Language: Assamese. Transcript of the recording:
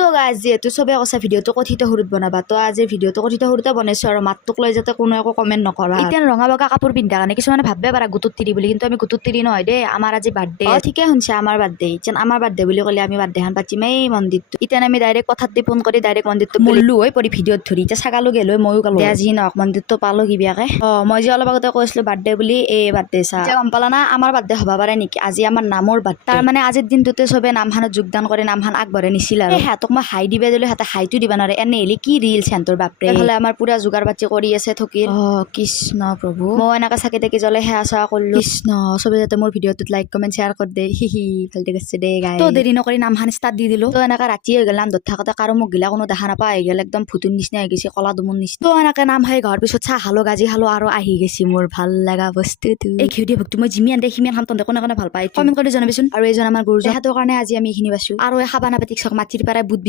তো গাইজ যিহেতু চবে কৈছে ভিডিঅ'টো কথিত সুৰত বনাবা তো আজি ভিডিঅ'টো কথিত সুৰতে বনাইছো আৰু মাতটোক লৈ যাতে কোনো একো কমেণ্ট নকৰা এতিয়া ৰঙা বগা কাপোৰ পিন্ধা কাৰণে কিছুমানে ভাববে পাৰা গুটুত তিৰি বুলি কিন্তু আমি গুটুত তিৰি নহয় দেই আমাৰ আজি বাৰ্থডে ঠিকে শুনছে আমাৰ বাৰ্থডে যেন আমাৰ বাৰ্থডে বুলি ক'লে আমি বাৰ্থডেখন পাতিম এই মন্দিৰটো এতিয়া আমি ডাইৰেক্ট কথাত দি ফোন কৰি ডাইৰেক্ট মন্দিৰটো মল্লু হৈ পৰি ভিডিঅ'ত ধৰি এতিয়া ছাগালো গেল ময়ো গালো যি নহওক মন্দিৰটো পালো কিবাকে মই যে অলপ আগতে কৈছিলো বাৰ্থডে বুলি এই বাৰ্থডে চা গম পালা না আমাৰ বাৰ্থডে হ'ব পাৰে নেকি আজি আমাৰ নামৰ বাৰ্থডে তাৰ মানে আজিৰ দিনটোতে চবে নামখানত যোগদান কৰি নামখান আগবঢ়াই নিছিল আৰু সিহঁতক মই হাই দিবে দিলো সিহঁতে হাইটো দিবা নোৱাৰে এনে হেলি কি ৰিল চেণ্টৰ বাপৰে এইফালে আমাৰ পুৰা যোগাৰ পাতি কৰি আছে থকীৰ কৃষ্ণ প্ৰভু মই এনেকা চাকি তাকি জ্বলে সেৱা চেৱা কৰিলো কৃষ্ণ চবে যাতে মোৰ ভিডিঅ'টোত লাইক কমেণ্ট শ্বেয়াৰ কৰি দে ভালতে গৈছে দে গাই তো দেৰি নকৰি নামখান ষ্টাৰ্ট দি দিলো তো এনেকা ৰাতি হৈ গ'ল নাম ধৰ থাকোতে কাৰো মোক গিলা কোনো দেখা নাপা হৈ গ'ল একদম ভুতুৰ নিচিনা হৈ গৈছে কলা দুমুৰ নিচিনা তো এনেকে নাম খাই ঘৰ পিছত চাহ খালো গাজি খালো আৰু আহি গৈছে মোৰ ভাল লগা বস্তুটো এই ঘিউ ভক্তি মই যিমান দে সিমান খাম তন্দে কোনে কোনে ভাল পায় কমেণ্ট কৰি জনাবিচোন আৰু এইজন আমাৰ গুৰুজন সিহঁতৰ কাৰণে আজি আমি এইখিনি পাইছো আৰু এই খাবা নাপাতিক চক মাটিৰ পাৰাই বুট